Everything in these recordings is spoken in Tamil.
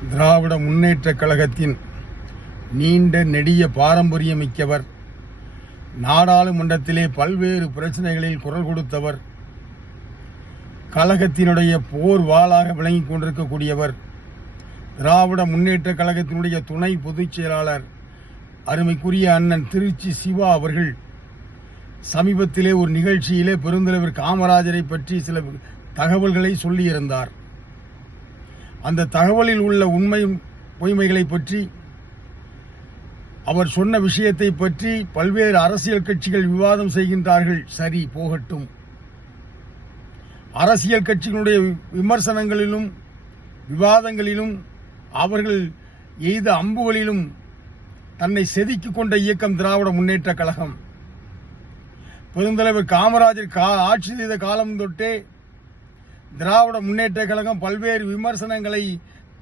திராவிட முன்னேற்றக் கழகத்தின் நீண்ட நெடிய பாரம்பரியமிக்கவர். நாடாளுமன்றத்திலே பல்வேறு பிரச்சனைகளில் குரல் கொடுத்தவர். கழகத்தினுடைய போர் வாளாக விளங்கிக் கொண்டிருக்கக்கூடியவர். திராவிட முன்னேற்றக் கழகத்தினுடைய துணை பொதுச் செயலாளர் அருமைக்குரிய அண்ணன் திருச்சி சிவா அவர்கள் சமீபத்திலே ஒரு நிகழ்ச்சியிலே பெருந்தலைவர் காமராஜரை பற்றி சில தகவல்களை சொல்லியிருந்தார். அந்த தகவலில் உள்ள உண்மை பொய்மைகளை பற்றி, அவர் சொன்ன விஷயத்தை பற்றி பல்வேறு அரசியல் கட்சிகள் விவாதம் செய்கின்றார்கள். சரி, போகட்டும். அரசியல் கட்சிகளுடைய விமர்சனங்களிலும் விவாதங்களிலும் அவர்கள் எய்த அம்புகளிலும் தன்னை செதுக்கிக் கொண்ட இயக்கம் திராவிட முன்னேற்ற கழகம். பெருந்தலைவர் காமராஜர் ஆட்சி செய்த காலம் தொட்டே திராவிட முன்னேற்ற கழகம் பல்வேறு விமர்சனங்களை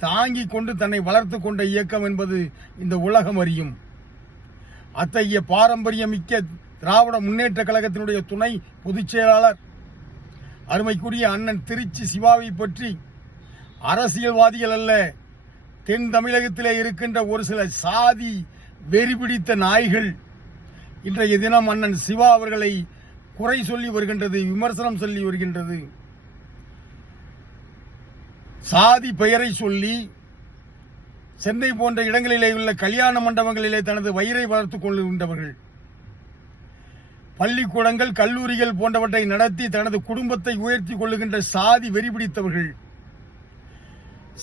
தாங்கிக் கொண்டு தன்னை வளர்த்து கொண்ட இயக்கம் என்பது இந்த உலகம் அறியும். அத்தகைய பாரம்பரியமிக்க திராவிட முன்னேற்ற கழகத்தினுடைய துணை பொதுச் செயலாளர் அருமைக்குரிய அண்ணன் திருச்சி சிவாவை பற்றி அரசியல்வாதிகள் அல்ல, தென் தமிழகத்திலே இருக்கின்ற ஒரு சில சாதி வெறிபிடித்த நாய்கள் இன்றைய தினம் அண்ணன் சிவா அவர்களை குறை சொல்லி வருகின்றது, விமர்சனம் சொல்லி வருகின்றது. சாதி பெயரை சொல்லி சென்னை போன்ற இடங்களிலே உள்ள கல்யாண மண்டபங்களிலே தனது வயிறை வளர்த்துக் கொள்கின்றவர்கள், பள்ளிக்கூடங்கள் கல்லூரிகள் போன்றவற்றை நடத்தி தனது குடும்பத்தை உயர்த்தி கொள்ளுகின்ற சாதி வெறி பிடித்தவர்கள்,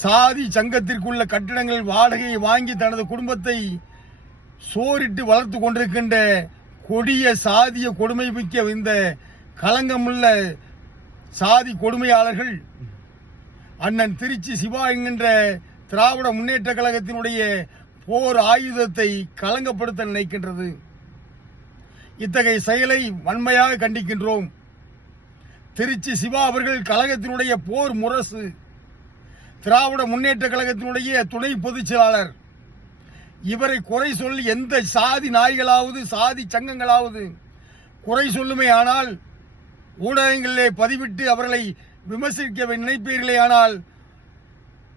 சாதி சங்கத்திற்குள்ள கட்டிடங்கள் வாடகையை வாங்கி தனது குடும்பத்தை சோறிட்டு வளர்த்து கொண்டிருக்கின்ற கொடிய சாதிய கொடுமை மிக்க இந்த களங்கமுள்ள சாதி கொடுமையாளர்கள் அண்ணன் திருச்சி சிவா என்கின்ற திராவிட முன்னேற்ற கழகத்தினுடைய போர் ஆயுதத்தை களங்கப்படுத்த நினைக்கின்றது. இத்தகைய செயலை வன்மையாக கண்டிக்கின்றோம். திருச்சி சிவா அவர்கள் கழகத்தினுடைய போர் முரசு, திராவிட முன்னேற்ற கழகத்தினுடைய துணை பொதுச் செயலாளர். இவரை குறை சொல்லி எந்த சாதி நாய்களாவது சாதி சங்கங்களாவது குறை சொல்லுமே ஆனால் ஊடகங்களிலே பதிவிட்டு அவர்களை விமர்சிக்க நினைப்பீர்களே ஆனால்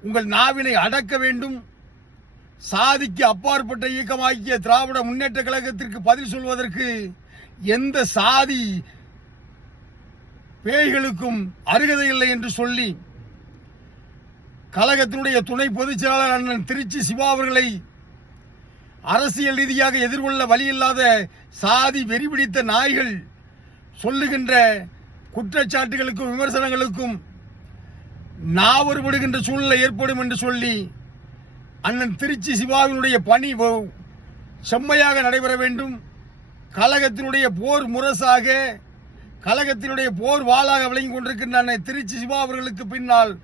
உங்கள் நாவினை அடக்க வேண்டும். சாதிக்கு அப்பாற்பட்ட இயக்கமாகிய திராவிட முன்னேற்ற கழகத்திற்கு பதில் சொல்வதற்கு எந்த சாதி பேய்களுக்கும் அருகதை இல்லை என்று சொல்லி கழகத்தினுடைய துணை பொதுச் செயலாளர் அண்ணன் திருச்சி சிவா அவர்களை அரசியல் ரீதியாக எதிர்கொள்ள வழியில்லாத சாதி வெறிபிடித்த நாய்கள் சொல்லுகின்ற குற்றச்சாட்டுகளுக்கும் விமர்சனங்களுக்கும் நாவறுபடுகின்ற சூழ்நிலை ஏற்படும் என்று சொல்லி அண்ணன் திருச்சி சிவாவினுடைய பணி செம்மையாக நடைபெற வேண்டும். கழகத்தினுடைய போர் முரசாக, கழகத்தினுடைய போர் வாளாக விளங்கிக் கொண்டிருக்கின்ற அண்ணன் திருச்சி சிவா அவர்களுக்கு பின்னால்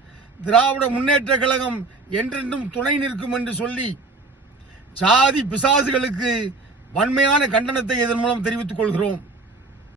திராவிட முன்னேற்ற கழகம் என்றென்றும் துணை நிற்கும் என்று சொல்லி சாதி பிசாசுகளுக்கு வன்மையான கண்டனத்தை இதன் மூலம் தெரிவித்துக் கொள்கிறோம்.